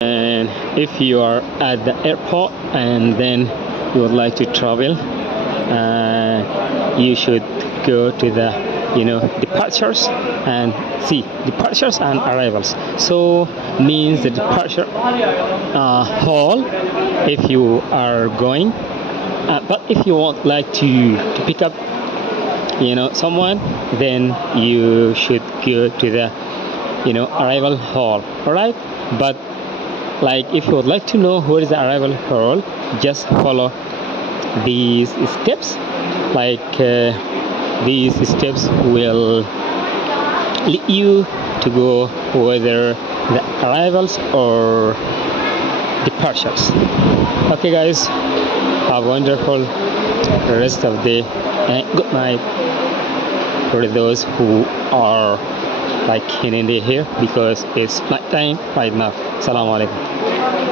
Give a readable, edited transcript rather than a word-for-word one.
And if you are at the airport and then you would like to travel, you should go to the departures and see departures and arrivals. So means the departure hall if you are going, but if you would like to pick up someone, then you should go to the arrival hall. All right, but like if you would like to know where is the arrival hall, just follow these steps. Like these steps will lead you to go whether the arrivals or departures. Okay guys, have a wonderful rest of the day and good night for those who are like in India here, because it's night time right now. Assalamu alaikum.